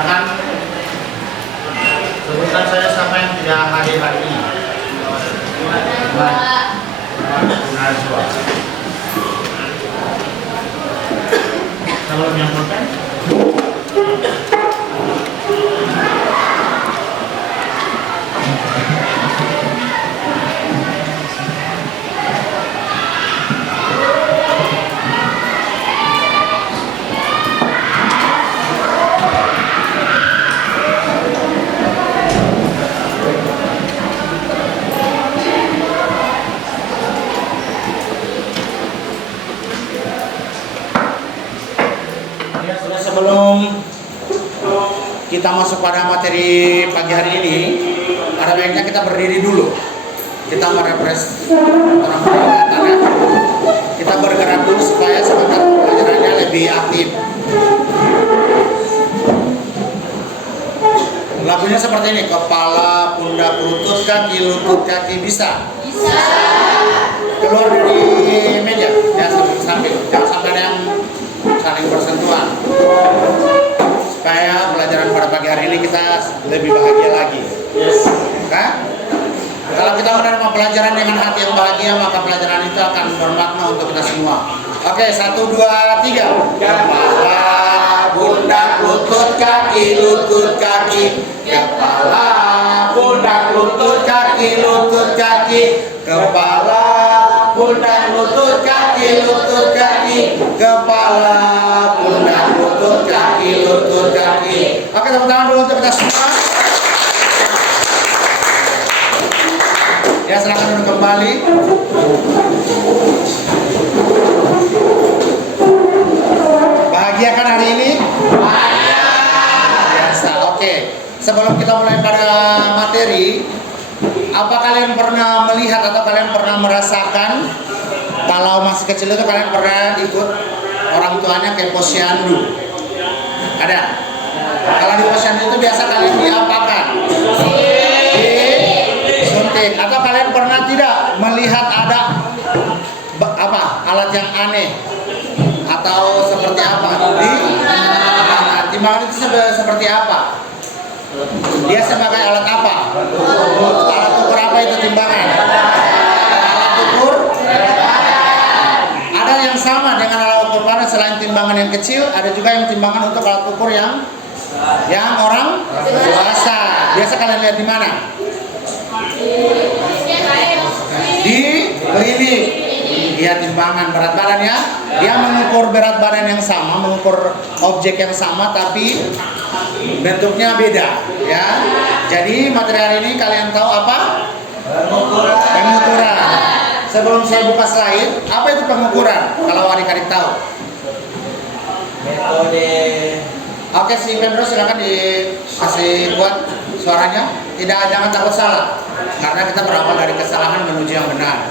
Silakan sebutkan saya siapa yang tidak hadir hari ini. Najwa. Kalau yang konten sebelum kita masuk pada materi pagi hari ini, ada baiknya kita berdiri dulu. Kita merepres orang pendidikannya. Kita bergerak dulu supaya sebentar pelajarannya lebih aktif. Lagunya seperti ini: kepala, pundak, lutut, kaki, lutut, kaki. Bisa? Bisa. Keluar dari meja, ya sambil. Jangan sampai ada yang saling bersentuhan, supaya pelajaran pada pagi hari ini kita lebih bahagia lagi. Yes. Kan? Kalau kita menerima pelajaran dengan hati yang bahagia, maka pelajaran itu akan bermakna untuk kita semua. Oke, 1, 2, 3. Kepala, pundak, lutut, kaki, lutut, kaki. Kepala, pundak, lutut, kaki, lutut, kaki. Kepala, pundak, lutut, kaki, lutut, kaki. Kepala, pundak, lutut, kaki, lutut, kaki. Oke, tepuk tangan dulu untuk kita semua. Ya, silakan duduk kembali. Bahagia kan hari ini? Bahagia. Biasa. Oke. Sebelum kita mulai pada materi, apa kalian pernah melihat atau kalian pernah merasakan kalau masih kecil itu kalian pernah ikut orang tuanya ke posyandu? Ada? Kalau di posyandu itu biasa kalian diapakan? Disuntik. Atau kalian pernah tidak melihat ada alat yang aneh atau seperti apa? Timbangan itu seperti apa? Dia sebagai alat apa? Alat ukur apa itu timbangan? Alat ukur? Ada yang sama dengan alat ukur panas selain timbangan yang kecil, ada juga yang timbangan untuk alat ukur yang orang dewasa. Biasa kalian lihat di mana? Di klinik. Dia timbangan berat badan ya. Dia mengukur berat badan yang sama, mengukur objek yang sama, tapi bentuknya beda ya. Jadi materi hari ini kalian tahu apa? Pengukuran. Sebelum saya buka slide, apa itu pengukuran? Kalau adik-adik tahu. Metode. Oke, si Pemro silakan dikasih buat suaranya. Jangan takut salah, karena kita berawal dari kesalahan menuju yang benar.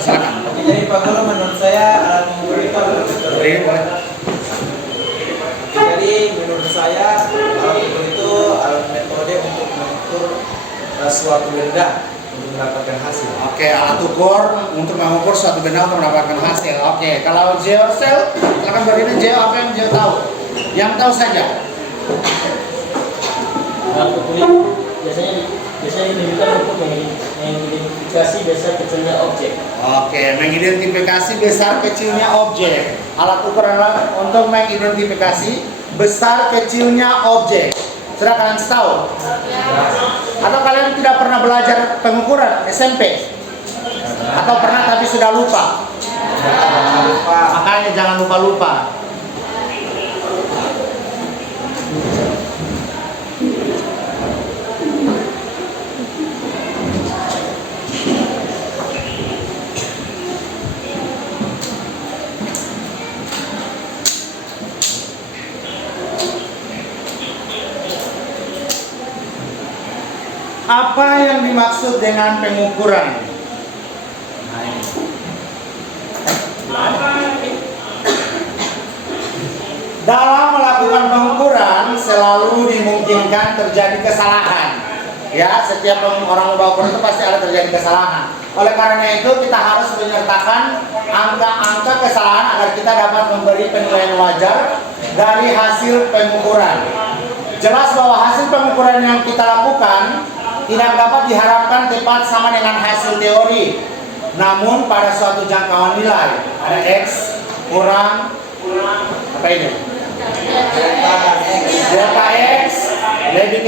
Silakan. Jadi Pak Guru, menurut saya alat mengukur itu boleh. Jadi menurut saya alat ukur itu alat metode untuk mengukur suatu benda untuk mendapatkan hasil. Oke, alat ukur untuk mengukur suatu benda untuk mendapatkan hasil. Oke, kalau Geo Sel, silakan berdiri. Geo, apa yang Geo tahu? Yang tahu saja. Alat ukur biasanya digunakan untuk mengidentifikasi besar kecilnya objek. Oke, mengidentifikasi besar kecilnya objek. Alat ukur adalah untuk mengidentifikasi besar kecilnya objek. Sudah kalian tahu? Atau kalian tidak pernah belajar pengukuran SMP? Atau pernah tapi sudah lupa? Makanya jangan lupa-lupa. Apa yang dimaksud dengan pengukuran? Dalam melakukan pengukuran selalu dimungkinkan terjadi kesalahan. Ya, setiap orang mengukur itu pasti ada terjadi kesalahan. Oleh karena itu kita harus menyertakan angka-angka kesalahan agar kita dapat memberi penilaian wajar dari hasil pengukuran. jelas bahwa hasil pengukuran yang kita lakukan tidak dapat diharapkan tepat sama dengan hasil teori. Namun pada suatu jangkauan nilai ada X kurang apa ini? Delta X lebih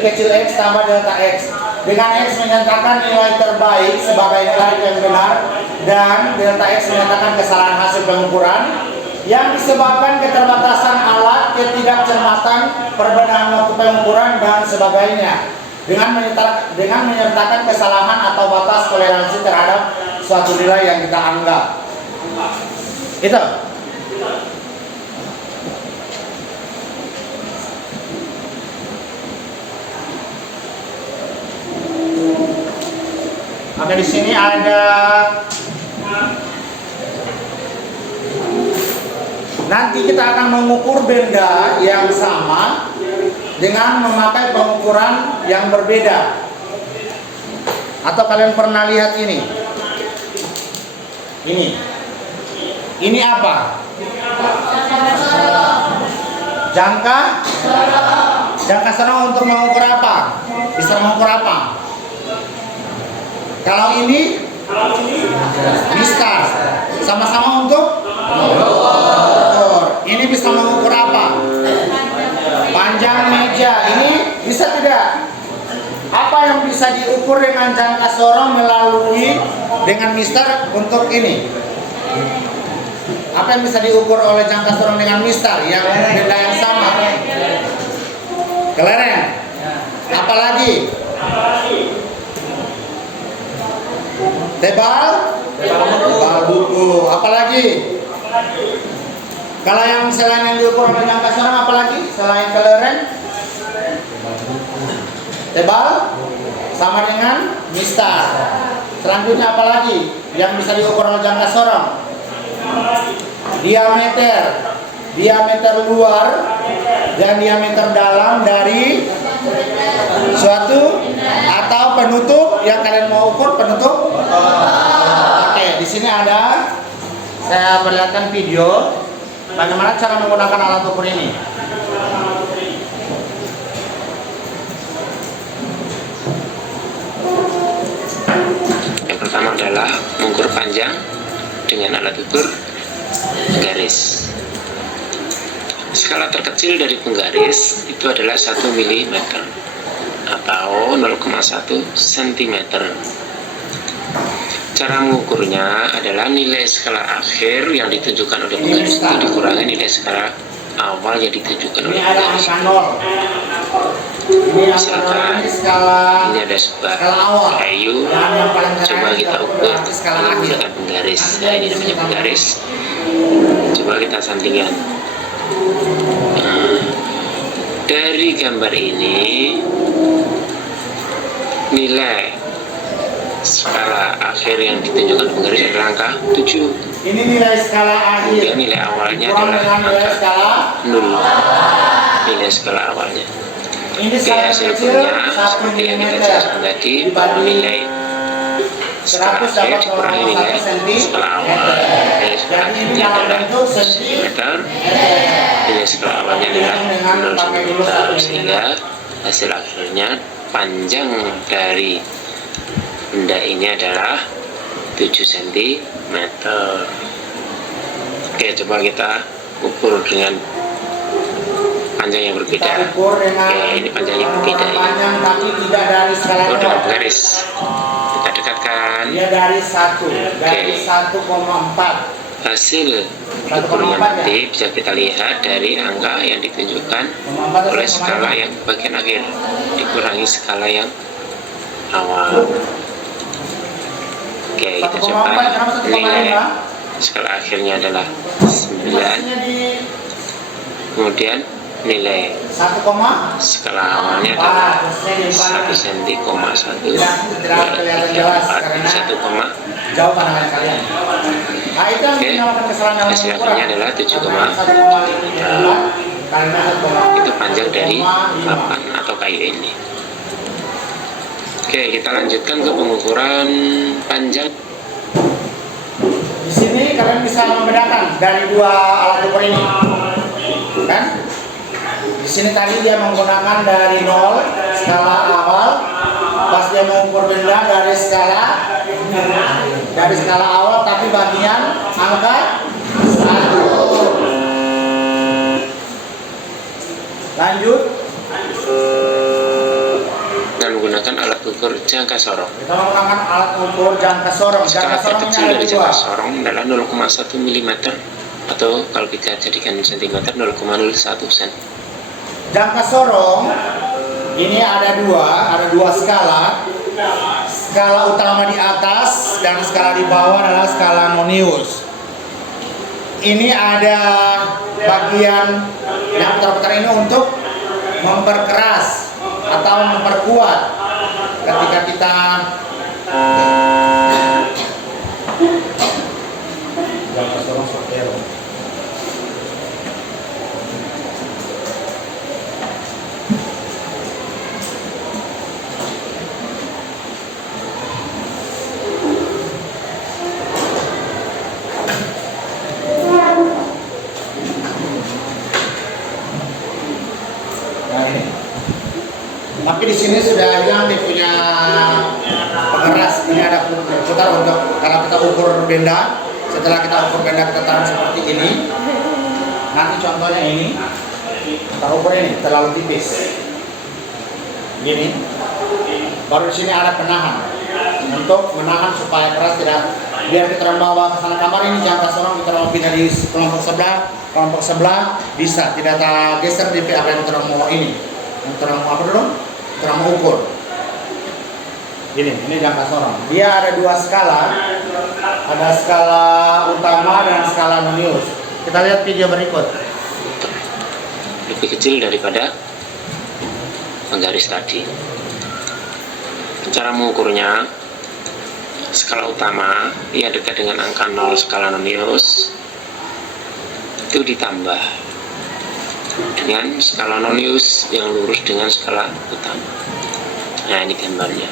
kecil X tambah delta X. Dengan X menyatakan nilai terbaik sebagai nilai yang benar dan delta X menyatakan kesalahan hasil pengukuran yang disebabkan keterbatasan alat, ketidakcermatan, perbedaan waktu pengukuran dan sebagainya. Dengan menyertakan kesalahan atau batas toleransi terhadap suatu nilai yang kita anggap. Itu. Oke, di sini ada nanti kita akan mengukur benda yang sama dengan memakai pengukuran yang berbeda. Atau kalian pernah lihat ini? Ini apa? Jangka serong untuk mengukur apa? Bisa mengukur apa? Kalau ini mistar, sama-sama untuk ini bisa mengukur apa? Panjang meja. Ini bisa tidak? Apa yang bisa diukur dengan jangka sorong melalui dengan mistar untuk ini? Apa yang bisa diukur oleh jangka sorong dengan mistar yang benda yang sama? Kelereng. Apalagi? Tebal buku. Apalagi? Kalau yang selain yang diukur oleh jangka sorong apalagi? Selain kelereng? Tebal sama dengan mistar. Selanjutnya apalagi yang bisa diukur oleh jangka sorong? Diameter luar dan diameter dalam dari suatu atau penutup yang kalian mau ukur penutup. Oke, di sini ada saya perlihatkan video bagaimana cara menggunakan alat ukur ini. Yang pertama adalah mengukur panjang dengan alat ukur garis. Skala terkecil dari penggaris itu adalah 1 mm atau 0,1 cm. Cara mengukurnya adalah nilai skala akhir yang ditunjukkan oleh penggaris itu dikurangi nilai skala awal yang ditunjukkan oleh penggaris. Misalkan ini ada sebuah kayu, coba kita ukur menggunakan penggaris. Nah, ini namanya penggaris. Coba kita sandingkan. Nah, dari gambar ini nilai skala akhir yang ditunjukkan penggaris adalah angka 7. Ini nilai skala akhir. Kemudian nilai awalnya adalah angka 0. Nilai skala awalnya. Oke, hasil punya seperti yang kita jelaskan tadi, nilai skala akhir dikurangi nilai skala awal. Nilai skala akhirnya adalah cm, nilai skala awalnya adalah 0 cm, sehingga hasil akhirnya panjang dari benda ini adalah 7 cm. Oke, coba kita ukur dengan panjang yang berbeda. Oke, ini panjangnya berbeda ya. Tapi tidak dari skala Dengan garis kita dekatkan. Dia dari 1,4. Hasil ukurnya nanti bisa kita lihat dari angka yang ditunjukkan oleh skala yang bagian akhir dikurangi skala yang awal. Oke, kita coba nilai skala akhirnya adalah 9. Kemudian nilai skala awalnya adalah 1 cm, 1,1, 2, 3, 4, 1, jauh pandangan kalian. Oke, hasil akhirnya adalah 7,4. Itu panjang dari papan atau kayu ini. Oke, kita lanjutkan ke pengukuran panjang. Di sini kalian bisa membedakan dari dua alat ukur ini, kan? Di sini tadi dia menggunakan dari 0 skala awal, pas dia mengukur benda dari skala awal, tapi bagian angka 1. Lanjut. Dan menggunakan alat ukur jangka sorong. Kita menggunakan alat ukur jangka sorong. Skala Jangka sorong terkecil ini ada dari 2. jangka sorong adalah 0,1 mm atau kalau kita jadikan cm 0,01 cm. Jangka sorong ini ada dua skala. Skala utama di atas dan skala di bawah adalah skala Nonius. Ini ada bagian yang putar-putar ini untuk memperkeras atau memperkuat ketika kita jangka sorong seperti itu. Tapi di sini sudah hilang dia punya pengeras. Ini ada putar untuk kalau kita ukur benda. Setelah kita ukur benda kita taruh seperti ini. Nanti contohnya ini, kita ukur ini terlalu tipis. Gini. Baru di sini ada penahan untuk menahan supaya keras tidak biar kita bawa ke sana kamar ini jangka sorong kita mau pindah di kelompok sebelah bisa tidak tergeser di apa yang kita mau ini. Yang kita mau apa dulu? Kita mau ukur. Ini jangka sorong. Dia ada 2 skala. Ada skala utama dan skala Nonius. Kita lihat video berikut. Lebih kecil daripada penggaris tadi. Cara mengukurnya, skala utama ia dekat dengan angka 0 skala Nonius itu ditambah dengan skala Nonius yang lurus dengan skala utama. Nah, ini gambarnya.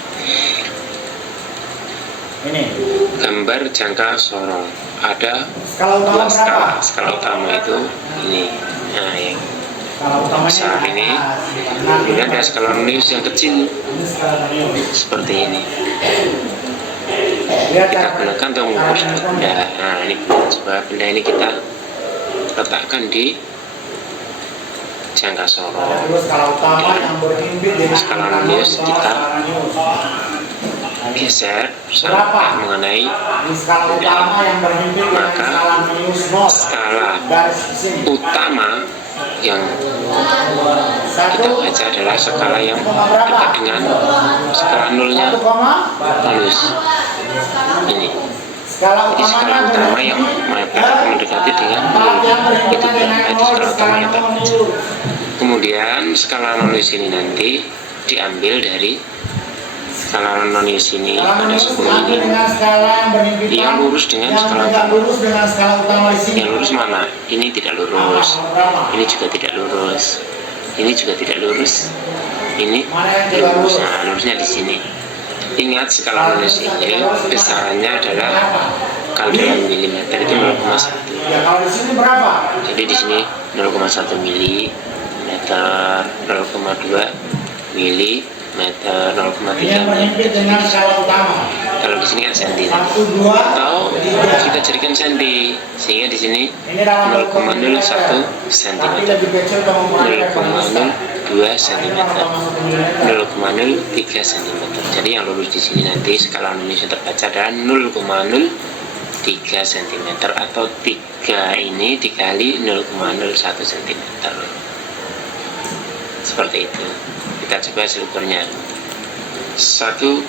Ini Gambar jangka sorong. Ada skala utama 2 skala. berapa? Skala utama itu ini. Nah, yang Skala utamanya besar ini. Kemudian ada skala Nonius yang kecil Ini skala Nonius. seperti ini. Lihat Kita gunakan untuk mengukur benda. Nah, ini coba benda ini kita letakkan di jangka sorong. Ada dulu skala utama yang berhimpit dengan Skala angka Nonius di bawah kita skala Nonius. geser Berapa? sampai mengenai Di skala utama yang berhimpit dengan Maka, skala Nonius 0. skala Garis di sini. utama yang kita 1, baca adalah skala yang dekat dengan skala nolnya 1, Nonius. Ini. skala Jadi skala utamanya utama yang mendekati dengan nol itu berarti skala utama yang terkecil. Kemudian skala Nonius ini nanti diambil dari skala Nonius ini ada 10 ini yang lurus dengan skala utama. Yang lurus mana? Ini tidak lurus. Ini juga tidak lurus. Ini juga tidak lurus. Ini lurus. Nah, lurusnya di sini. Ingat skala Nonius ini besarannya adalah kalau dalam milimeter itu 0,1. Ya, kalau di sini berapa? Jadi di sini 0,1 milimeter, 0,2 milimeter, 0,3 Yang berhimpit dengan skala utama. Kalau di sini kan senti. 1, 2, Atau 3. kita jadikan senti, sehingga di sini Ini dalam 0,01 Tapi cm, lebih kecil pengukuran 0,02 cm, 0,03 cm. Jadi yang lurus di sini nanti skala Nonius yang terbaca adalah 0,03 cm atau 3 ini dikali 0,01 cm. Seperti itu. Kita coba hasil ukurnya. 1,4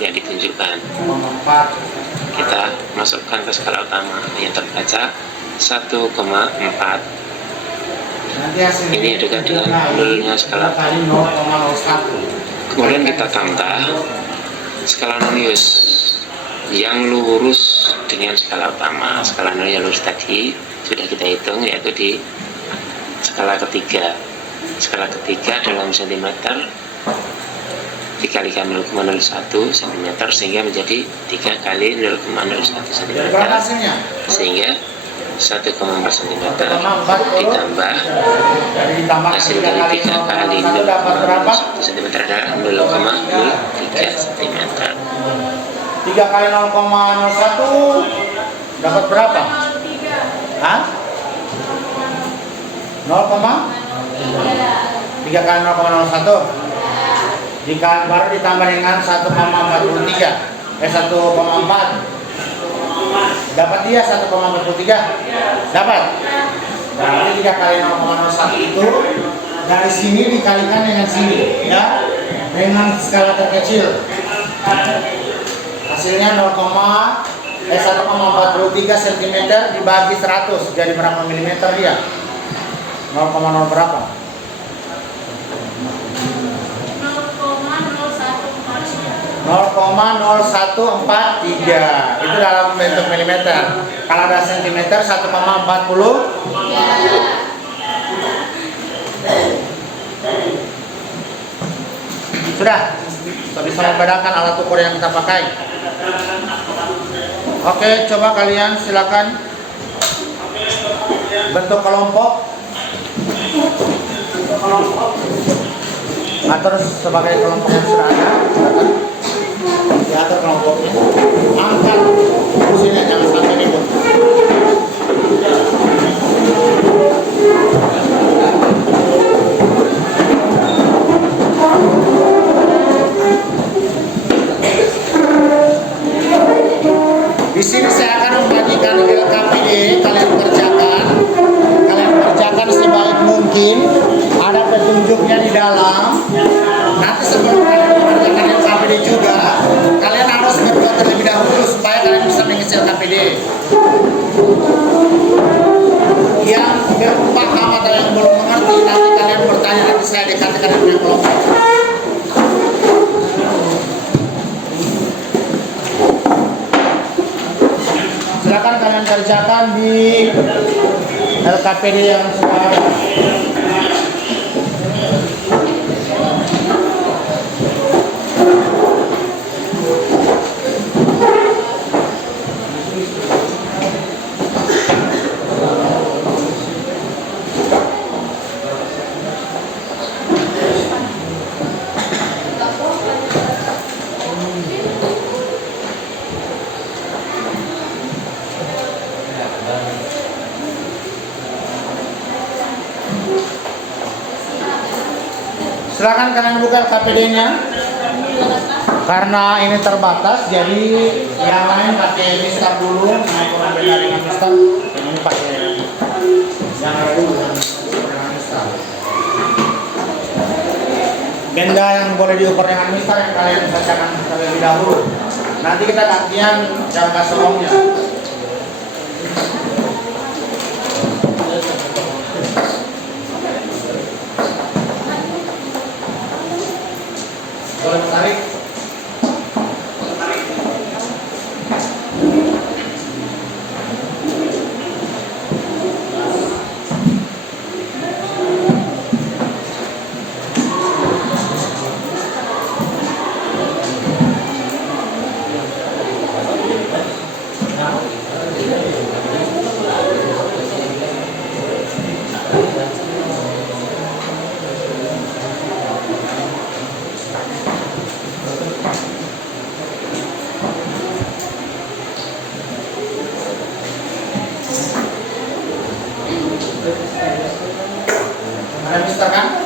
yang ditunjukkan. 4. Kita masukkan ke skala utama yang terbaca 1,4. Nanti hasilnya Ini dekat dengan nolnya skala. kali 0,01. Kemudian kita tambah skala Nonius yang lurus dengan skala utama. Skala Nonius yang lurus tadi sudah kita hitung, yaitu di skala ketiga. Skala ketiga dalam sentimeter dikalikan 0,01 cm sehingga menjadi 3 kali 0,01 cm Berapa hasilnya? sehingga 1,4 cm 1,40 ditambah jadi ditambah hasil 3 dari kali 3 kali 0,1 dapat berapa? 1 cm adalah 0,3 cm. 3 kali 0,01 dapat berapa? Hah? 3 kali 0,01 jika baru ditambah dengan 1,43 1,4 dapat dia 1,43 dapat. Berarti 3 kali 0,01 itu dari sini dikalikan dengan sini ya, dengan skala terkecil hasilnya 1,43 cm dibagi 100 jadi berapa milimeter dia? 0,0 berapa? 0,0143 itu dalam bentuk milimeter. Kalau ada sentimeter 1,40. Sudah bisa membedakan alat ukur yang kita pakai. Oke, coba kalian silakan bentuk kelompok. Atur sebagai kelompok yang sudah ada. Diatur kelompoknya. Angkat kursinya jangan sampai ribut. Di sini saya akan membagikan LKPD kalian kerjakan sebaik mungkin. Ada petunjuknya di dalam. Nanti sebelum kalian mengerjakan LKPD juga, kalian harus berbuat terlebih dahulu supaya kalian bisa mengisi LKPD. Yang belum paham atau yang belum mengerti, nanti kalian bertanya, nanti saya dekati kalian punya kelompok. Silakan kalian kerjakan di LKPD yang sudah ada. Silakan kalian buka KPD-nya. Karena ini terbatas, jadi yang lain pakai Mister dulu. Nah, kurang beda dengan Mister. Yang ini pakai yang ada dulu dengan Mister. Benda yang boleh diukur dengan Mister yang kalian bacakan terlebih dahulu. Nanti kita gantian jangka sorongnya. Boleh tarik. Ada Mister kan?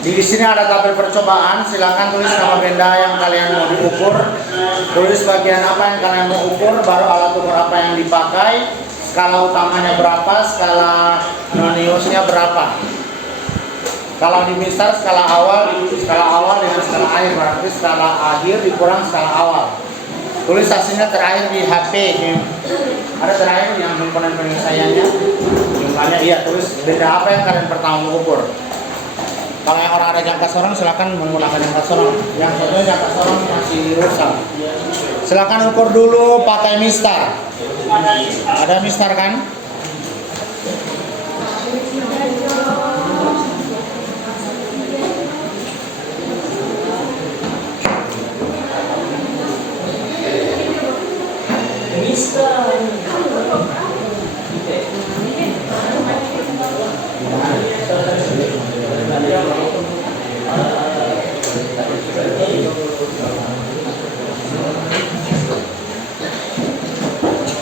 Di sini ada tabel percobaan. Silakan tulis nama benda yang kalian mau diukur. Tulis bagian apa yang kalian mau ukur, baru alat ukur apa yang dipakai, skala utamanya berapa, skala noniusnya berapa. Kalau di Mister skala awal dengan skala akhir, berarti skala akhir dikurang skala awal. Tulis hasilnya terakhir di HP. Ada terakhir yang komponen penyelesaiannya. Jumlahnya iya, tulis benda apa yang kalian pertama mengukur. Kalau yang orang ada jangka sorong, silakan menggunakan jangka sorong. Yang satunya jangka sorong masih rusak. Silakan ukur dulu pakai Mister. Ada Mister kan? Bisa.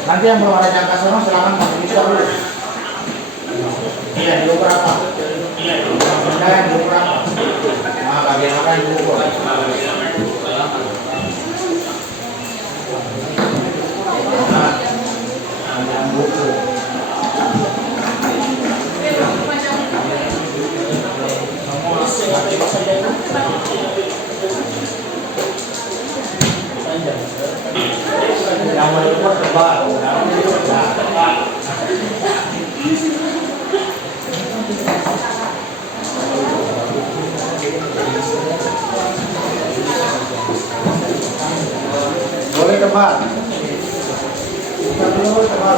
Nanti yang belum ada jangka sono silakan masuk bisa dulu. Iya, diukur apa? Benda yang diukur apa? Nah, bagian apa yang diukur? Nah, yang buku. Yang mau diukur tebal. Boleh tebal. Kita dulu tebal.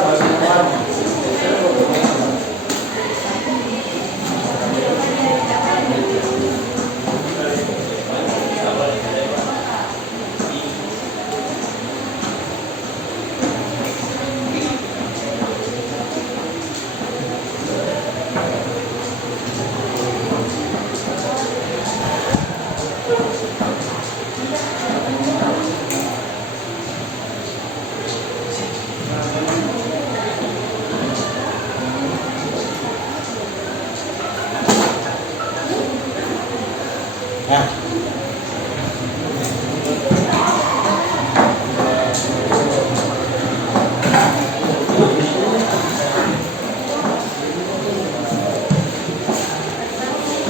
Nah.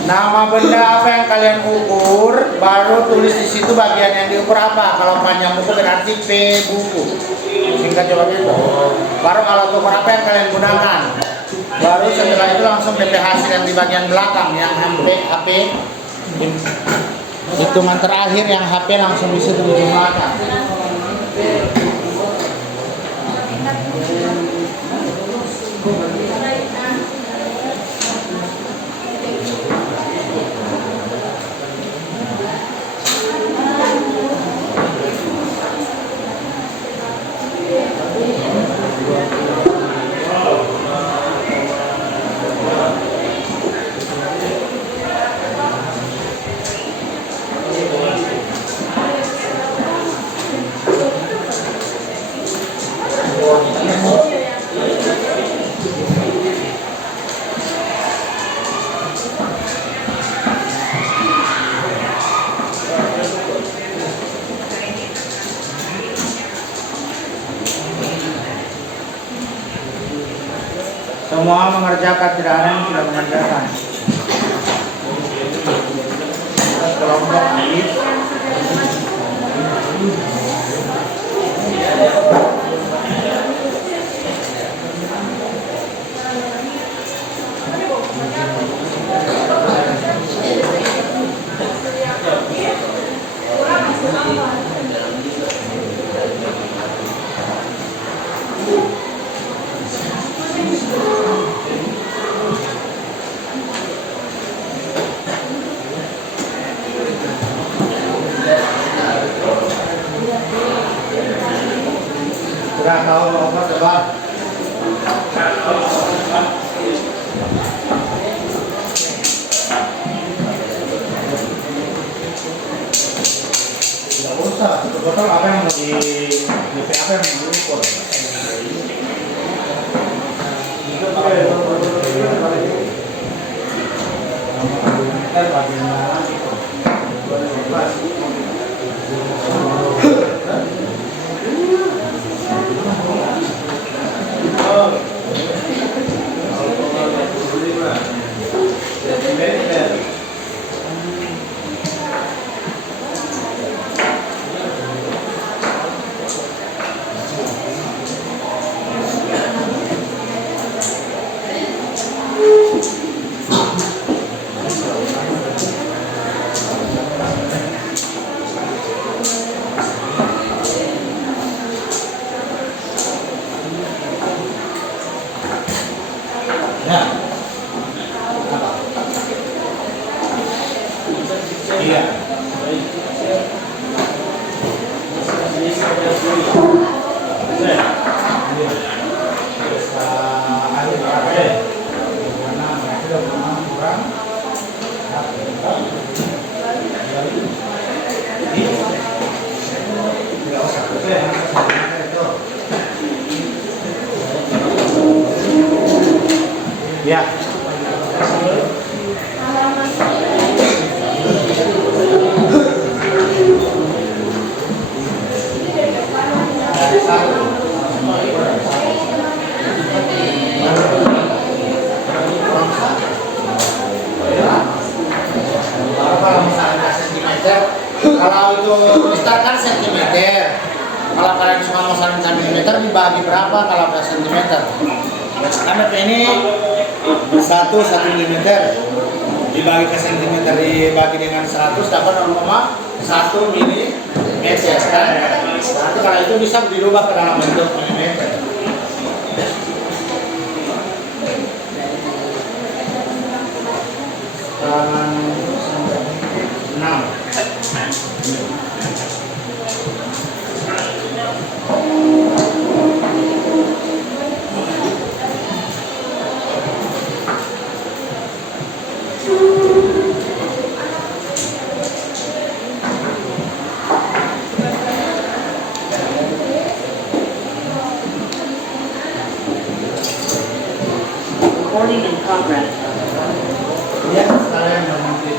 Nama benda apa yang kalian ukur, baru tulis di situ bagian yang diukur apa. Kalau panjang buku berarti P buku. Singkat jawab itu. Baru alat ukur apa yang kalian gunakan. Baru setelah itu langsung PP hasil yang di bagian belakang, yang HP. Hitungan terakhir yang HP langsung bisa dijumlahkan. Semua mengerjakan, tidak ada yang tidak mengerjakan. Kelompok alif. Sudah tahu nomor tebal? Tidak usah, betul apa yang mau di apa yang mau diukur. Ya. Kalau itu misalkan sentimeter, kalau kalian semua mau saling sentimeter dibagi berapa kalau per sentimeter? Karena ini 1 milimeter dibagi ke sentimeter dibagi dengan 100 dapat 0,1 milimeter kan? Nanti kalau itu bisa dirubah ke dalam bentuk milimeter. Halaman 6. Recording in progress. Ya, kalian nanti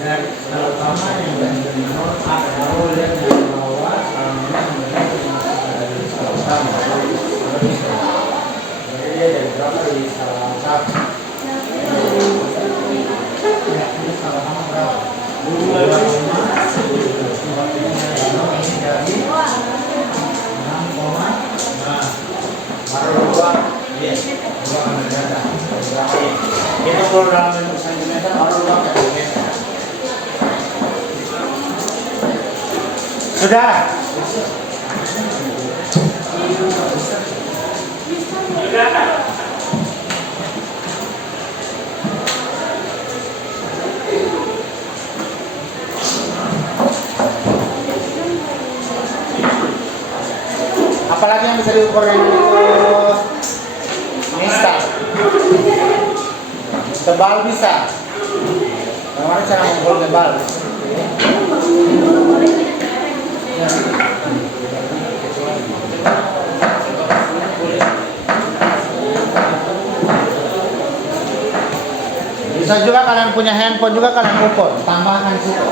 dan terutama yang dari nol ada lihat yang bawah jadi dia dari berapa dari salah satu ya ini salah sama berapa 25 ini jadi 6, baru 2 yes 2 akan berada itu kalau dalam bentuk sentimeter baru 2 sentimeter. Sudah. Apalagi yang bisa diukur dengan itu Mister. Tebal bisa. Bagaimana cara mengukur tebal? Bisa juga kalian punya handphone juga kalian ukur, tambahkan situ.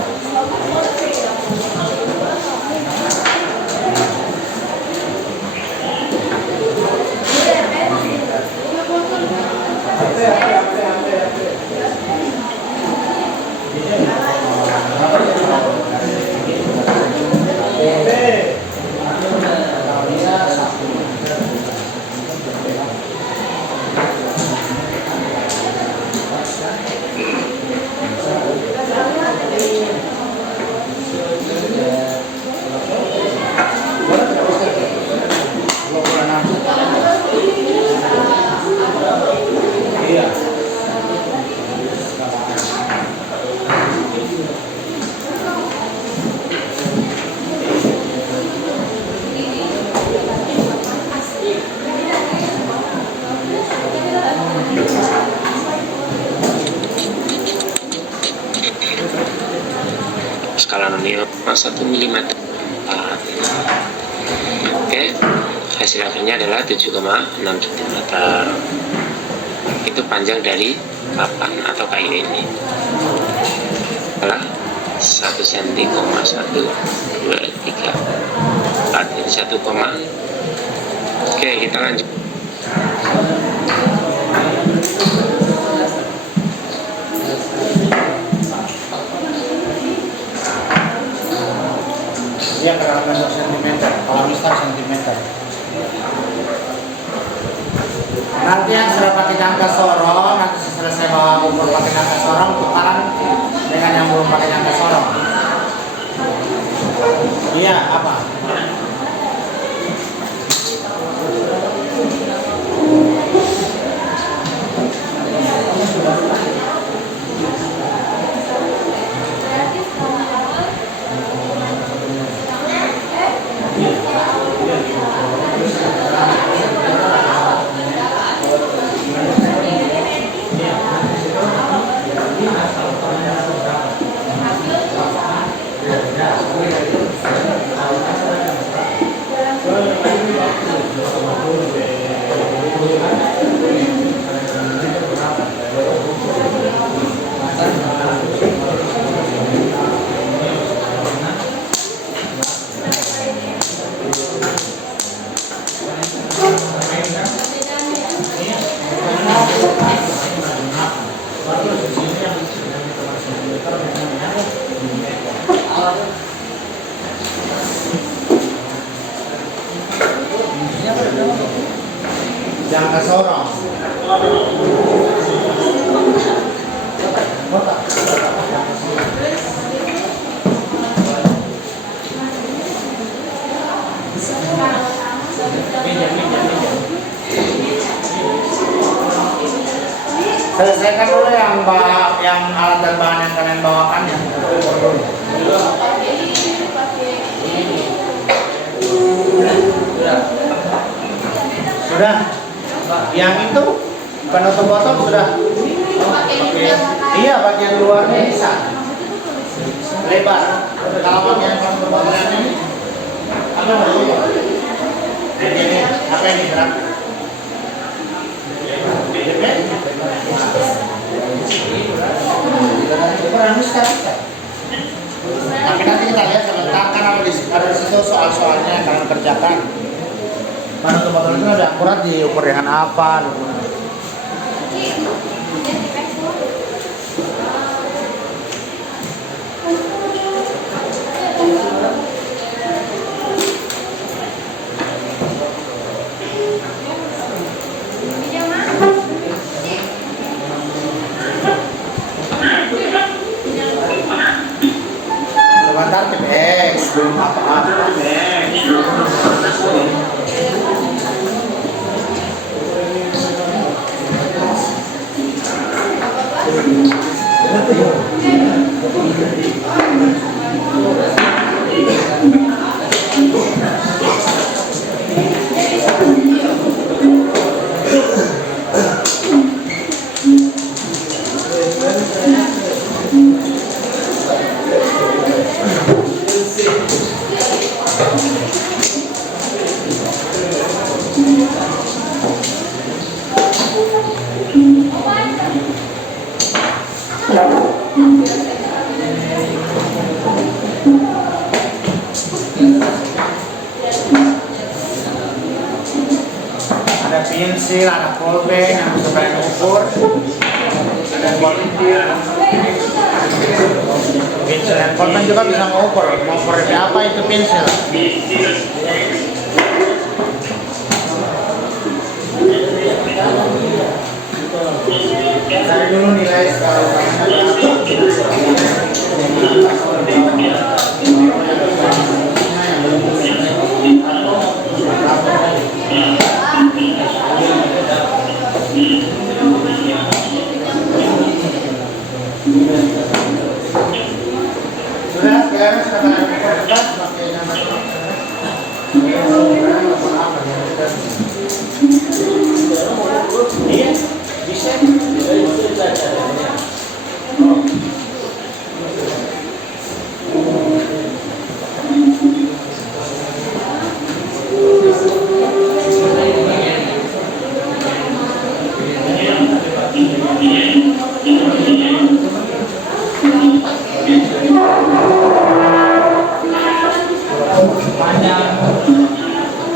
Skala nilai 1 mm. Oke, hasil akhirnya adalah 7,6 cm. Itu panjang dari papan atau kayu ini adalah 1 cm, 1, 2, 3, 4, ini 1, oke, kita lanjut. Dia dalam bentuk sentimeter, kalau misal sentimeter. Nanti yang sudah pakai jangka sorong, nanti selesai bawa ukur pakai jangka sorong, tukaran dengan yang belum pakai jangka sorong. Iya, apa? Jangka sorong. Selesaikan dulu yang alat dan bahan yang kalian bawakan ya. Sudah. Yang itu penutup botol sudah. Iya, bagian luarnya bisa lebar. Kalau bagian penutup botolnya ini apa namanya? Ini apa ini berat? Tapi nanti kita lihat sebentar kan ada soal-soalnya yang kalian kerjakan. Penutup botol itu ada akurat diukur dengan apa? Sebentar TPX, belum apa-apa. Ada pensil, ada pulpen yang bisa kalian ukur, ada pensil dan pulpen juga bisa mengukur. Mau ukur apa itu pensil? Cari dulu nilai skala sudah sekarang sudah pakai nama Iya, bisa.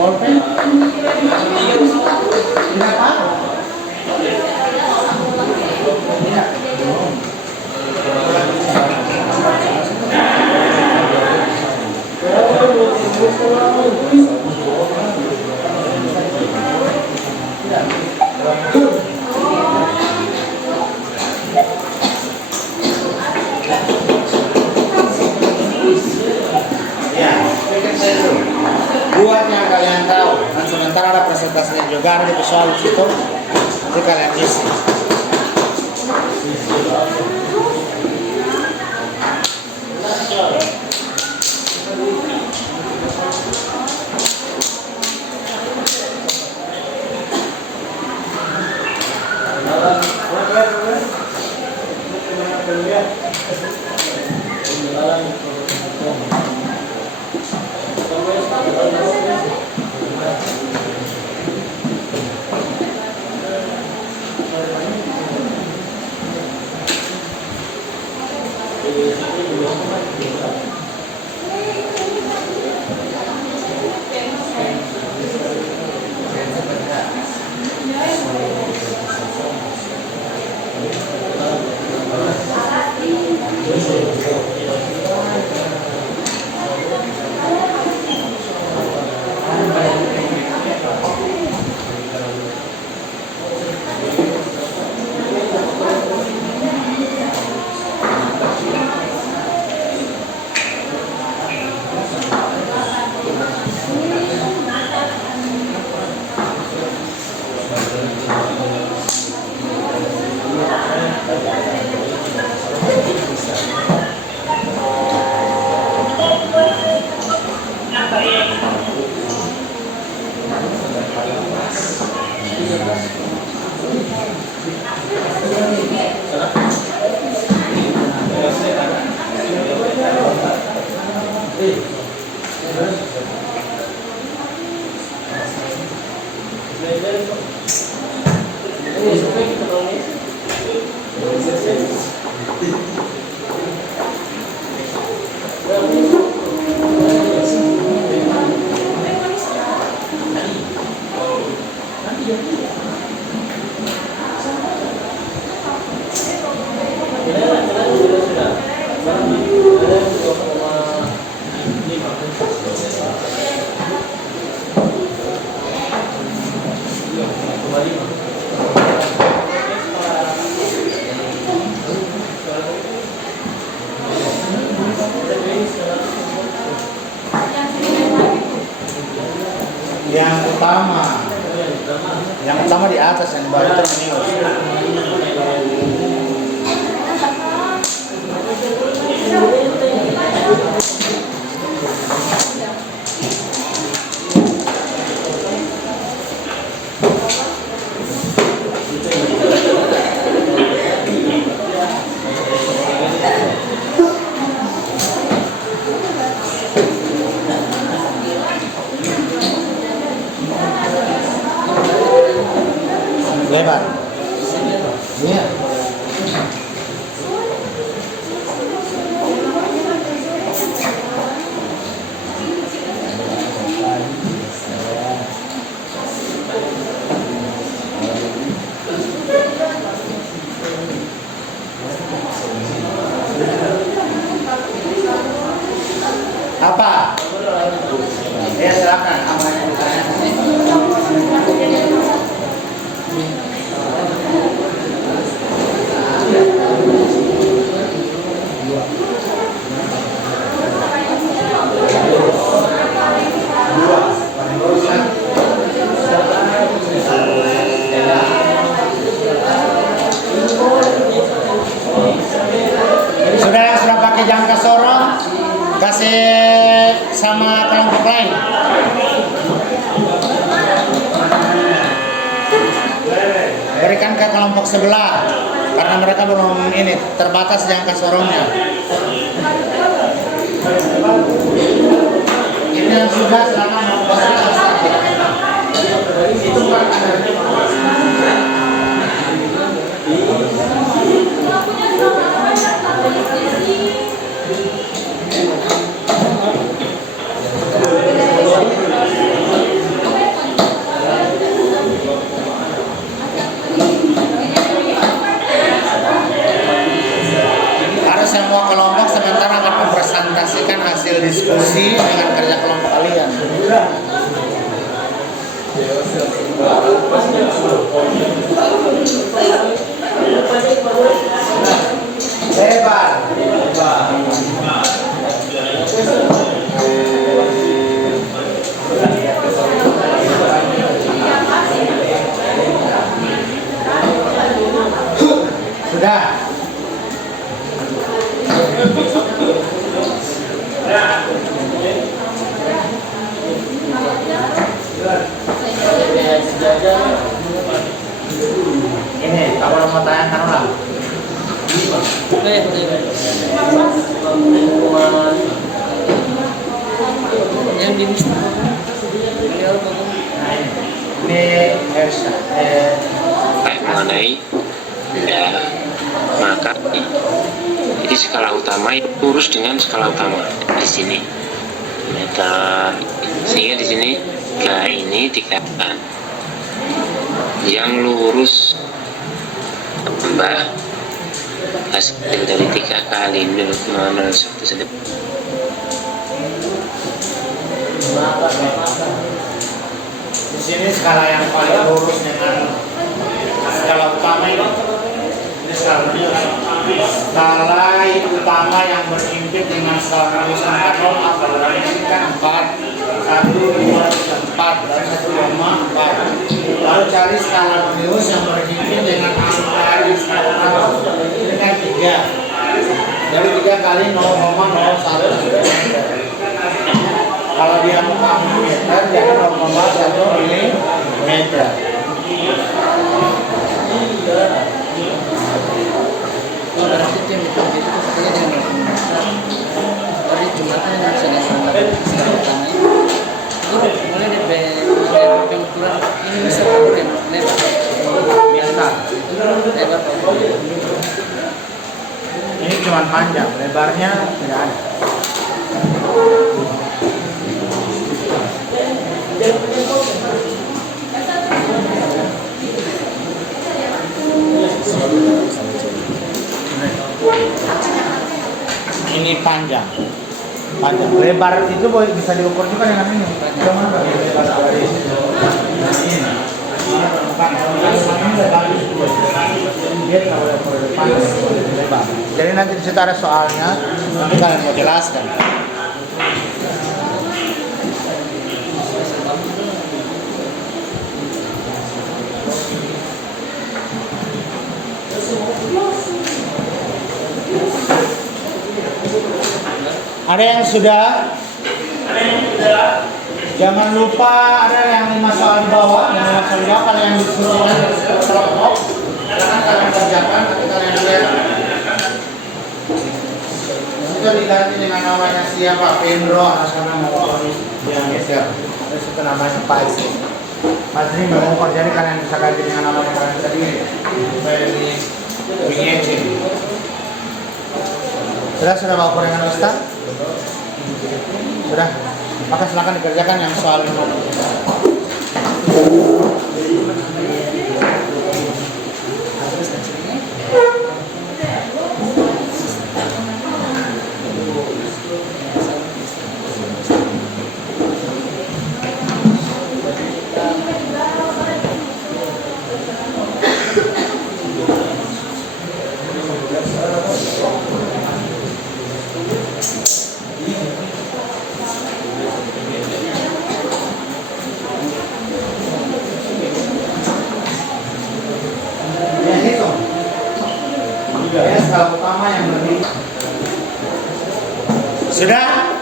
pulpen tidak apa? Buat yang kalian tahu, dan sementara ada presentasinya juga ada di visual di situ, nanti kalian isi. Yang utama di atas, yang bawah itu menius. Lebar. Iya. Apa? Ya silakan. Apa yang ditanya? Sudah yang sudah pakai jangka sorong, kasih sama kelompok lain. Berikan ke kelompok sebelah, karena mereka belum ini terbatas jangka sorongnya. Ini yang sudah silakan itu Pak. Semua kelompok sementara akan mempresentasikan hasil diskusi dengan kerja kelompok kalian. Lebar. Sudah. Ini apa mau tanyakan ulang? Yang di Ini Ersa. Mengenai ya maka jadi skala utama itu lurus dengan skala utama di sini. Sehingga di sini K ini dikatakan yang lurus tambah hasil dari 3 kali 0,01 cm. Di sini skala yang paling lurus dengan skala utama ini. Ini skala lurus. Skala utama yang berimpit dengan skala lurus angka 0 apa? Ini kan 4. 1, 2, 4, dan 1,4. Lalu cari skala lurus yang berimpit dengan angka di skala utama. Ini kan 3. Dari 3 kali 0,01 cm. Kalau dia 4 mm, jadi 0,1 mm. Ini bisa kabur ya, lebar. Biasa. Lebar. Ini cuma panjang, lebarnya tidak ada. Ini panjang, lebar itu bisa diukur juga dengan ini. Jadi nanti di situ ada soalnya, nanti kalian mau jelaskan. Ada yang sudah? Jangan lupa ada yang 5 soal di bawah, kalau yang disuruh kelompok, silakan kalian kerjakan, nanti kalian lihat. Itu diganti dengan namanya siapa? Pendro atau sama mau yang siap. Terus itu namanya Pak Isi. Mas ini mau jadi kalian bisa ganti dengan namanya kalian sendiri. Supaya ini begini. Sudah mau dengan Ustaz? Sudah, maka silakan dikerjakan yang soal nomor. Skala utama yang lebih. Sudah?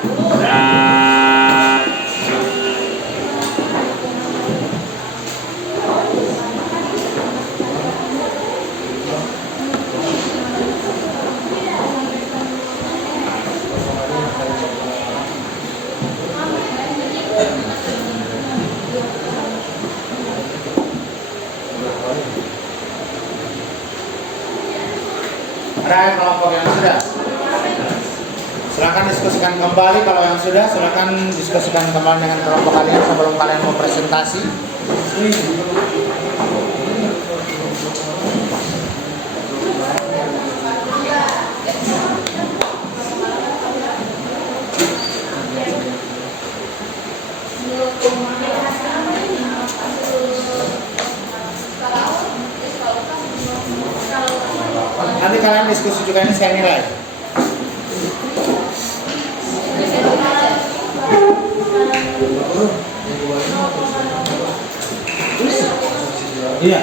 Ada kelompok yang sudah? Silakan diskusikan kembali. Kalau yang sudah, silakan diskusikan kembali dengan kelompok kalian sebelum kalian mau presentasi. Nanti kalian diskusi juga, ini saya nilai. Iya.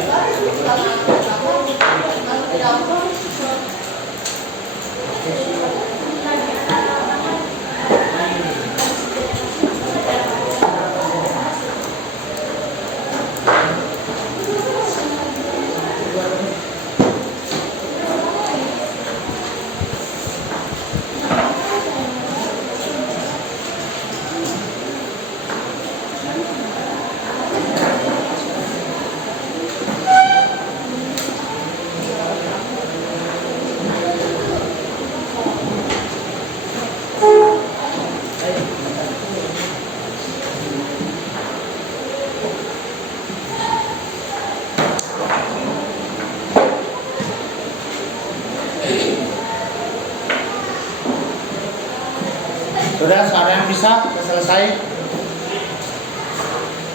Sudah, ada yang bisa selesai?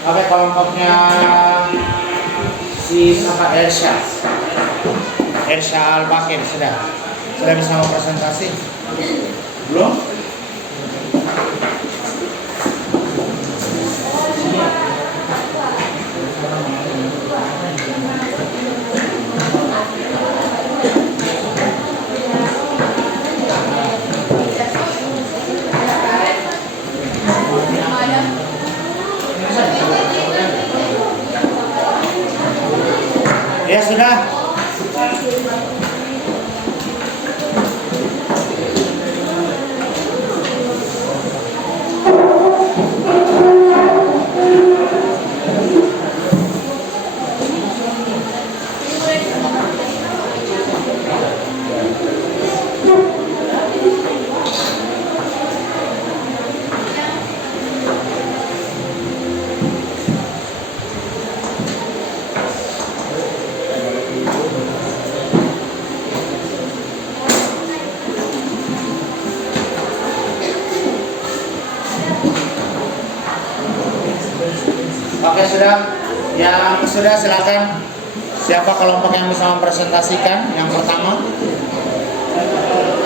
Oke, kelompoknya si siapa? Ersha Al-Bakir sudah bisa mau presentasi? Belum? Ya sudah. sudah silakan. Siapa kelompok yang bisa mempresentasikan? Yang pertama.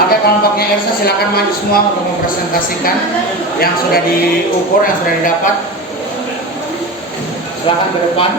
Oke, kelompoknya Ersa silakan maju semua untuk mempresentasikan yang sudah diukur, yang sudah didapat. Silakan ke depan.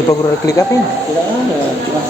Tipe guru klik apa ini? Tidak ada, cuma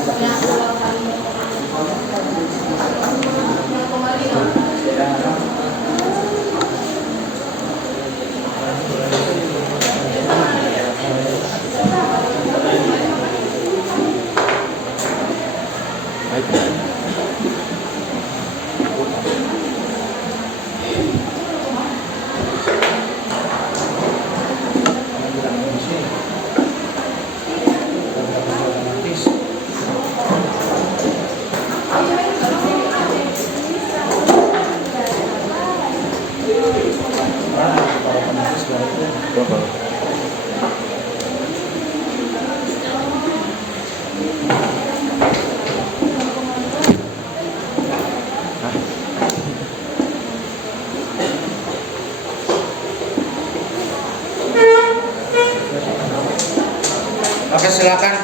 Oke, silakan.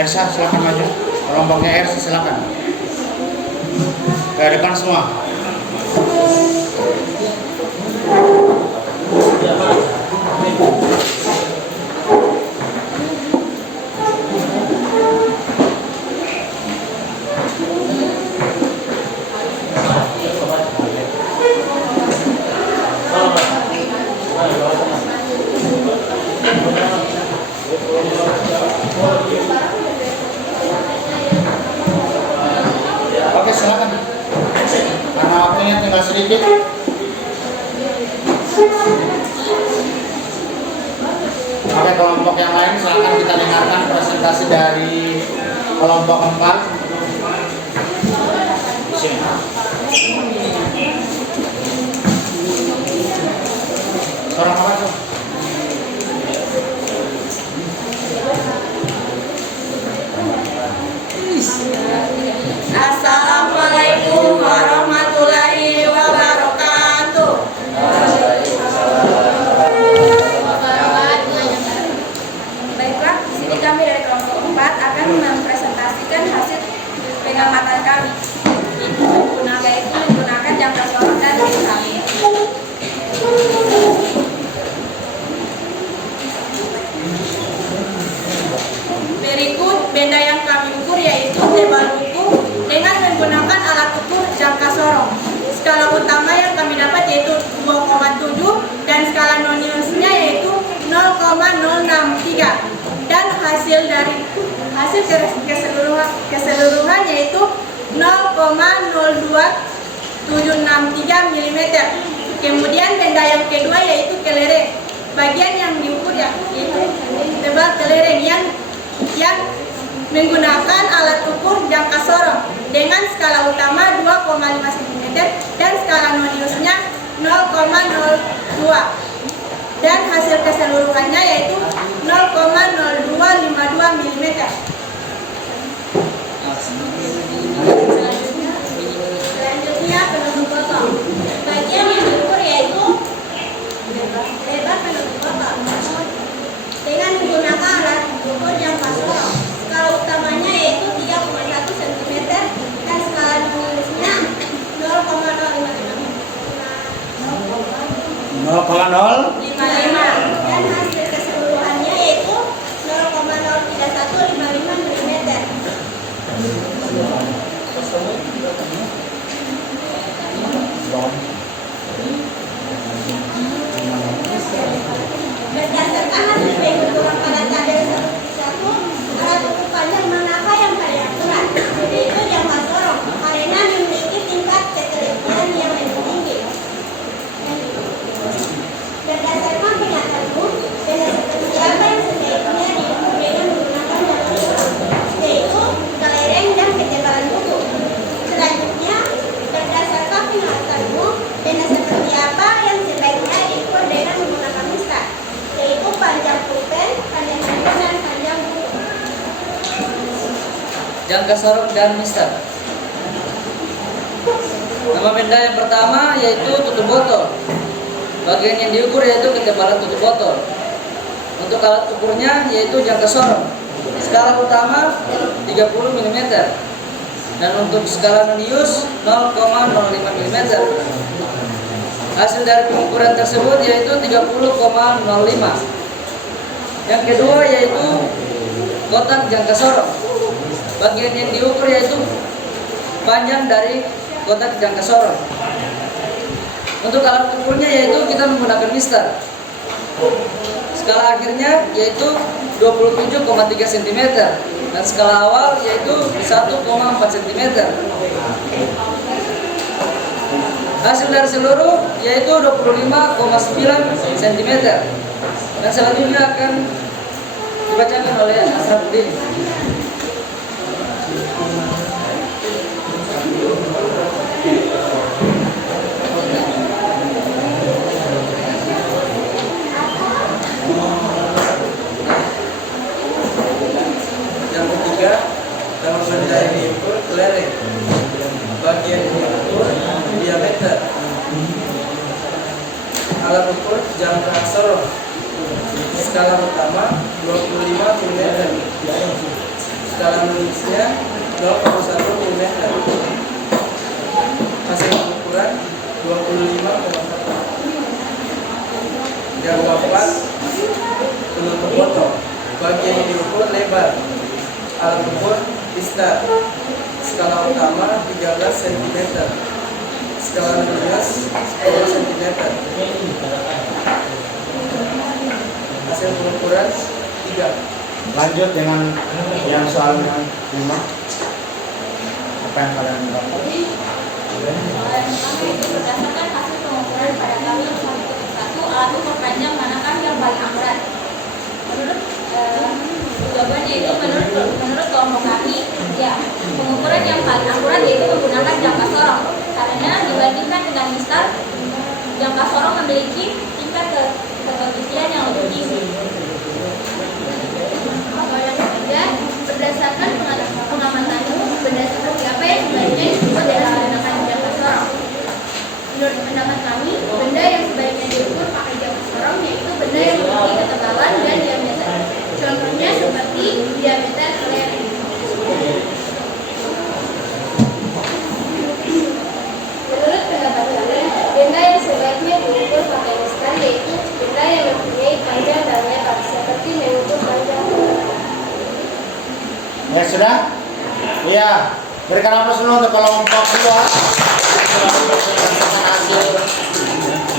Ersa silakan maju. Kelompoknya Ersa silakan. Ke depan semua. Oke, silakan. Karena waktunya tinggal sedikit. Oke, kelompok yang lain silakan kita dengarkan presentasi dari kelompok 4. Di sini. Seorang apa tuh? Assalamualaikum warahmatullahi wabarakatuh. Baiklah, di sini kami dari kelompok 4 akan mempresentasikan hasil pengamatan kami. Menggunakan jangka sorot dan bintang. Berikut benda yang kami ukur yaitu tebal buku dengan menggunakan alat ukur jangka sorong. Skala utama yang kami dapat yaitu 2,7 dan skala noniusnya yaitu 0,063 dan hasil keseluruhan yaitu 0,02763 mm. Kemudian benda yang kedua yaitu kelereng. Bagian yang diukur yaitu tebal kelereng yang menggunakan alat ukur jangka sorong dengan skala utama 2,5 cm dan skala noniusnya 0,02. dan hasil keseluruhannya yaitu 0,0252 mm. Selanjutnya penutup botol. Bagian yang diukur yaitu lebar penutup botol dengan menggunakan alat ukur jangka sorong. Skala utamanya yaitu 3,1 cm dan skala minusnya 0,055 dan hasil keseluruhannya yaitu 0,03155 mm. Berdasarkan hasil pengukuran pada tabel 1, alat ukur panjang manakah yang paling akurat? Yaitu jangka sorong karena memiliki tingkat ketelitian yang lebih tinggi. Berdasarkan penyataan benda seperti apa yang sebaiknya diukur dengan menggunakan jangka sorong, yaitu kelereng dan ketebalan buku. Selanjutnya, berdasarkan penyataan benda seperti apa yang sebaiknya diukur dengan menggunakan mistar, yaitu panjang pulpen, panjang buku, dan panjang buku. Jangka sorong dan mistar. Nama benda yang pertama yaitu tutup botol. Bagian yang diukur yaitu ketebalan tutup botol. Untuk alat ukurnya yaitu jangka sorong. Skala utama 30 mm dan untuk skala nonius 0,05 mm. Hasil dari pengukuran tersebut yaitu 30,05. Yang kedua yaitu kotak jangka sorong. Bagian yang diukur yaitu panjang dari kotak jangka sorong. Untuk alat ukurnya yaitu kita menggunakan mistar. Skala akhirnya yaitu 27,3 cm dan skala awal yaitu 1,4 cm. Hasil dari seluruh yaitu 25,9 cm. Dan selanjutnya akan dibacakan oleh Asrafuddin. Yang ketiga, nama benda yang diukur kelereng. Bagian yang diukur diameter. Alat ukur jangka sorong. Skala utama 25 mm. Skala minusnya 0,1 mm. Hasil pengukuran 25,4. Yang keempat, penutup botol. Bagian yang diukur lebar. Alat ukur mistar. Skala utama 13 cm. Skala minus 10 cm. Hasil pengukuran 3. Lanjut dengan yang soal 5. Apa yang kalian dapat? Berdasarkan hasil pengukuran pada tabel 1, alat ukur panjang manakah yang paling akurat? Menurut jawabannya itu menurut kelompok kami, ya, pengukuran yang paling akurat yaitu menggunakan jangka sorong. Karena dibandingkan dengan mistar, jangka sorong memiliki tingkat ketelitian yang lebih tinggi. Soal yang ketiga, berdasarkan pengamatanmu, benda seperti apa yang sebaiknya diukur dengan menggunakan jangka sorong? Menurut pendapat kami, benda yang sebaiknya diukur pakai jangka sorong yaitu benda yang memiliki ketebalan dan diameter. Contohnya seperti diameter kelereng. Menurut pendapat kami, benda yang sebaiknya diukur pakai mistar yaitu benda yang mempunyai panjang dan lebar, seperti mengukur panjang. Ya sudah? Iya. Berikan aplaus dulu untuk kelompok kedua. Hasil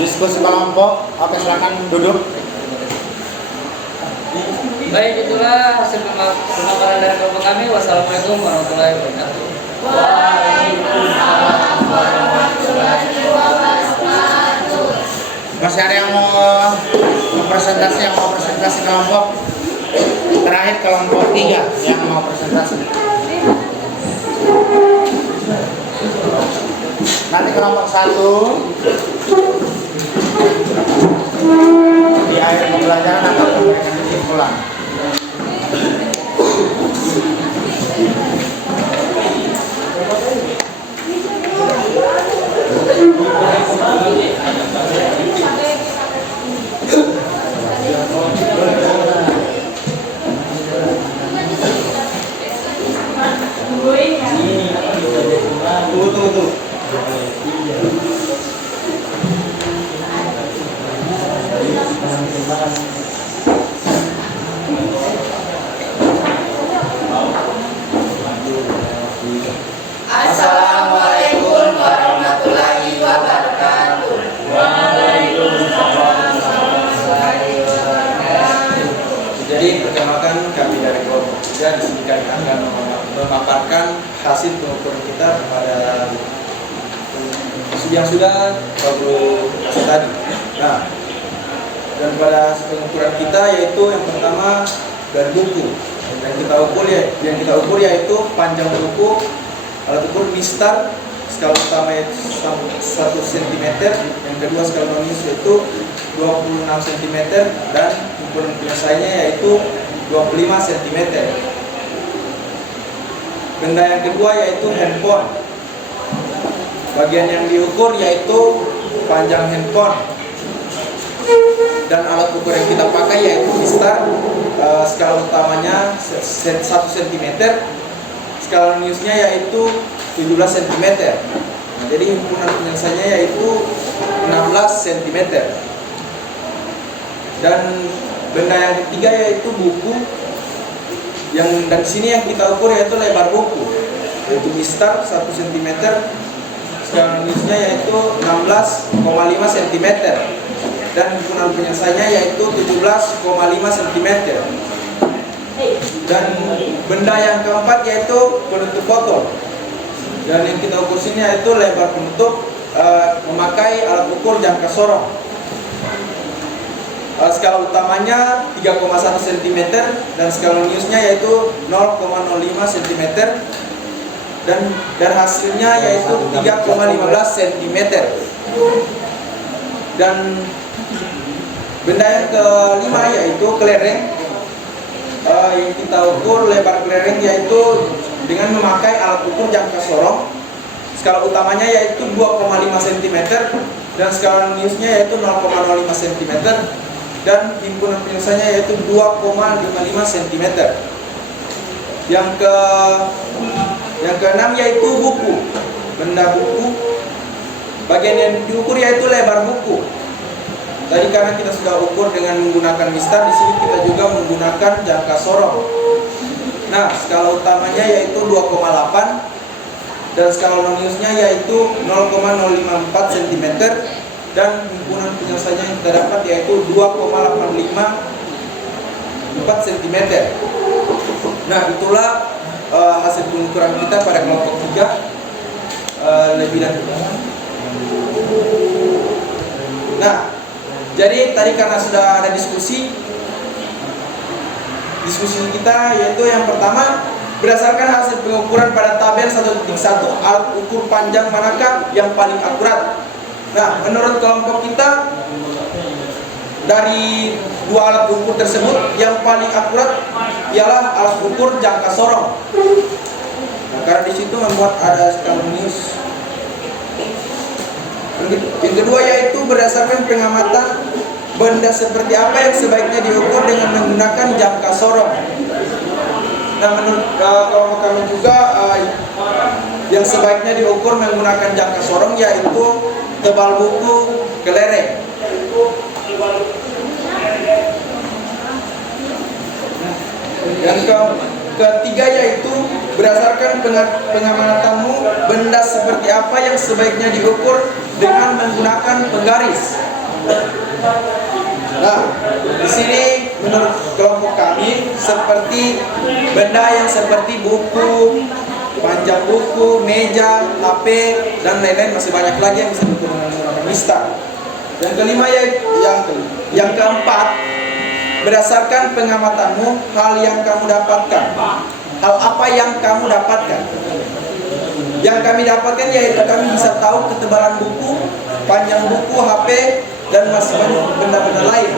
diskusi kelompok. Oke, silakan duduk. Baik, itulah hasil pemaparan dari kelompok kami. Wassalamualaikum warahmatullahi wabarakatuh. Waalaikumsalam warahmatullahi wabarakatuh. Masih ada yang mau presentasi kelompok terakhir, kelompok 3 yang mau presentasi. Nanti kelompok 1 Baik pembelajaran atau memberikan kesimpulan. Tunggu. Assalamualaikum warahmatullahi wabarakatuh. Jadi perkenalkan kami dari kelompok 3 di sini kami akan memaparkan hasil pengukuran kita pada yang sudah baru tadi. Nah, dan pada pengukuran kita yaitu yang pertama dari buku yang kita ukur yaitu panjang buku, alat ukur mistar skala utama yaitu 1 cm, yang kedua skala nonis yaitu 26 cm dan himpunan penyelesaiannya yaitu 25 cm. Benda yang kedua yaitu handphone. Bagian yang diukur yaitu panjang handphone dan alat ukur yang kita pakai yaitu mistar, skala utamanya 1 cm, skala nonisnya yaitu 17 cm. Nah, jadi himpunan penyelesaiannya yaitu 16 cm. Dan benda yang ketiga yaitu buku, yang dan sini yang kita ukur yaitu lebar buku, yaitu mistar 1 cm, skala nonisnya yaitu 16,5 cm dan himpunan penyelesaiannya yaitu 17,5 cm. Dan benda yang keempat yaitu penutup botol, dan yang kita ukur sini yaitu lebar penutup memakai alat ukur jangka sorong. Skala utamanya 3,1 cm dan skala nonisnya yaitu 0,05 cm dan hasilnya yaitu 3,15 cm. Dan benda yang kelima yaitu kelereng. Yang kita ukur lebar kelereng yaitu dengan memakai alat ukur jangka sorong. Skala utamanya yaitu 2,5 cm dan skala nonisnya yaitu 0,05 cm dan himpunan penyelesaiannya yaitu 2,55 cm. Yang keenam yaitu buku. Benda buku, bagian yang diukur yaitu lebar buku. Tadi karena kita sudah ukur dengan menggunakan mistar, di sini kita juga menggunakan jangka sorong. Nah, skala utamanya yaitu 2,8 dan skala nonisnya yaitu 0,054 cm dan himpunan penyelesaiannya yang kita dapat yaitu 2,854 cm. Nah, itulah hasil pengukuran kita pada kelompok 3 lebih dan kurang. Nah, jadi tadi karena sudah ada diskusi kita yaitu yang pertama berdasarkan hasil pengukuran pada tabel 1.1 alat ukur panjang manakah yang paling akurat. Nah, menurut kelompok kita dari dua alat ukur tersebut yang paling akurat ialah alat ukur jangka sorong. Nah, karena di situ membuat ada skala nonis. Yang kedua yaitu berdasarkan pengamatan benda seperti apa yang sebaiknya diukur dengan menggunakan jangka sorong. Nah, menurut kelompok kami juga yang sebaiknya diukur menggunakan jangka sorong yaitu tebal buku kelereng. Yang ketiga yaitu berdasarkan pengamatanmu benda seperti apa yang sebaiknya diukur dengan menggunakan penggaris. Nah, di sini menurut kelompok kami seperti benda yang seperti buku, panjang buku, meja, HP dan lain-lain, masih banyak lagi yang bisa diukur dengan menggunakan mistar. Yang kelima yang keempat berdasarkan pengamatanmu hal yang kamu dapatkan. Hal apa yang kamu dapatkan? Yang kami dapatkan yaitu kami bisa tahu ketebalan buku, panjang buku, HP, dan masih banyak benda-benda lain.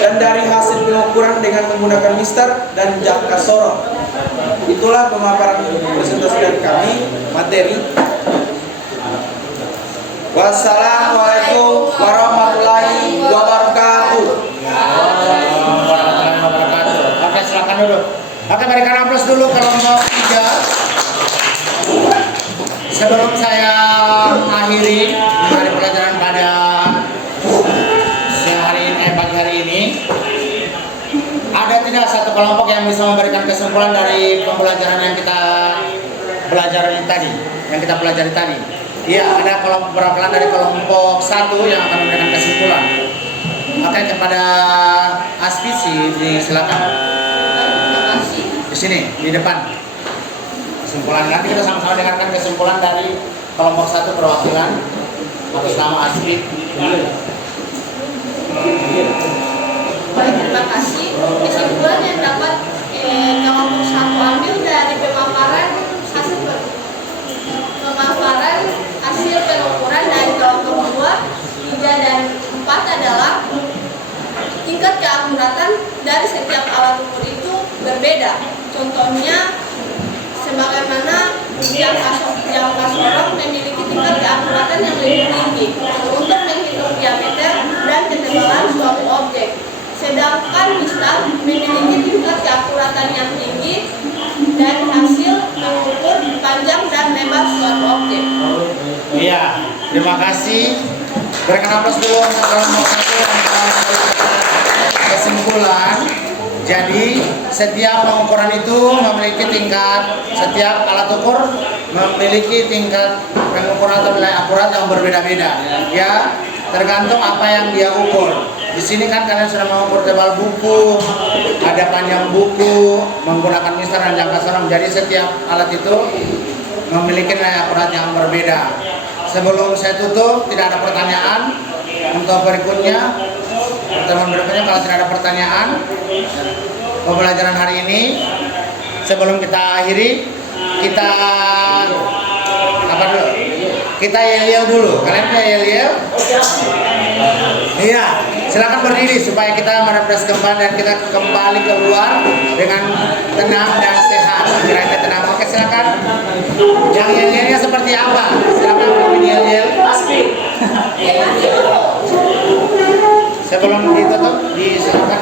Dan dari hasil pengukuran dengan menggunakan mister dan jangka sorong. Itulah pemaparan presentasi dari kami, materi. Wassalamualaikum warahmatullahi wabarakatuh. Warahmatullahi wabarakatuh. Oke, silakan dulu. Oke, berikan aplaus dulu kelompok 3. Sebelum saya mengakhiri dari pelajaran pada siang hari ini, pagi hari ini, ada tidak satu kelompok yang bisa memberikan kesimpulan dari pembelajaran yang kita pelajari tadi? Iya, ada kelompok perwakilan dari kelompok 1 yang akan memberikan kesimpulan. Oke, kepada Aspisi, silakan. Di sini, di depan. Kesimpulan, nanti kita sama-sama dengarkan kesimpulan dari kelompok 1 perwakilan atas nama Aspi. Baik, terima kasih. Kesimpulan yang dapat kelompok 1 ambil dari pemaparan hasil pengukuran dari kelompok 2, 3, dan 4 adalah tingkat keakuratan dari setiap alat ukur itu berbeda. Contohnya, sebagaimana jangka sorong memiliki tingkat keakuratan yang lebih tinggi untuk menghitung diameter dan ketebalan suatu objek. Sedangkan mister memiliki tingkat keakuratan yang tinggi dan hasil mengukur panjang dan lebar suatu objek. Iya, terima kasih. Berikan aplaus dulu untuk kelompok 1 yang telah memberikan kesimpulan. Jadi setiap pengukuran itu memiliki setiap alat ukur memiliki tingkat pengukuran atau nilai akurat yang berbeda-beda. Ya, tergantung apa yang dia ukur. Di sini kan kalian sudah mengukur tebal buku, ada panjang buku, menggunakan mister dan jangka sorong. Jadi setiap alat itu memiliki nilai akurat yang berbeda. Sebelum saya tutup, tidak ada pertanyaan untuk berikutnya. Pertemuan berikutnya kalau tidak ada pertanyaan pembelajaran hari ini, sebelum kita akhiri, kita apa dulu? Kita yel-yel dulu. Kalian punya yel-yel? Iya, silakan berdiri supaya kita merefresh kembali dan kita kembali keluar dengan tenang dan sehat. Kira-kira tenang. Oke, silakan. Yang yel-yelnya seperti apa? Silakan bikin yel-yel. Sebelum ditutup, silakan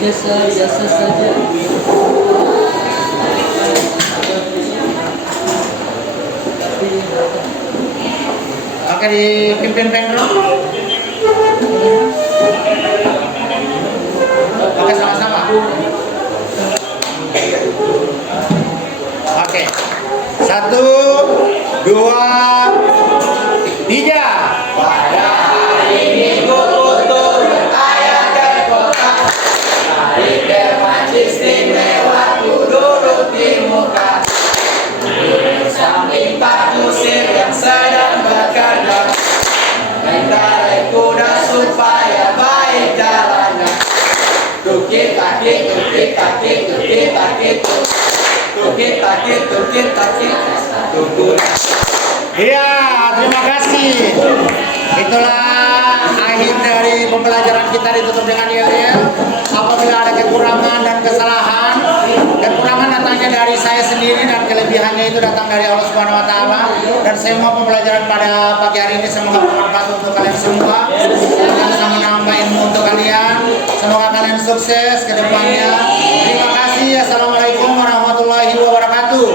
Biasa saja. Oke, dipimpin Pendro. Oke, sama-sama. Oke. 1, 2, 3. Pada hari Minggu turun ayah ke kota, hari bermaji istimewa ku duduk di muka, duduk samping Pak Musir yang sedang bekerja, mengendarai kuda supaya baik jalannya. Tukit takit, tukit takit, tukit takit, tukit takit, tukit takit, tukut. Iya, terima kasih. Itulah akhir dari pembelajaran kita, ditutup dengan yel-yel. Apabila ada kekurangan dan kesalahan, kekurangan datangnya dari saya sendiri dan kelebihannya itu datang dari Allah Subhanahu wa taala. Dan semua pembelajaran pada pagi hari ini semoga bermanfaat untuk kalian semua. Semoga bisa menambah ilmu untuk kalian. Semoga kalian sukses ke depannya. Terima kasih. Assalamualaikum warahmatullahi wabarakatuh.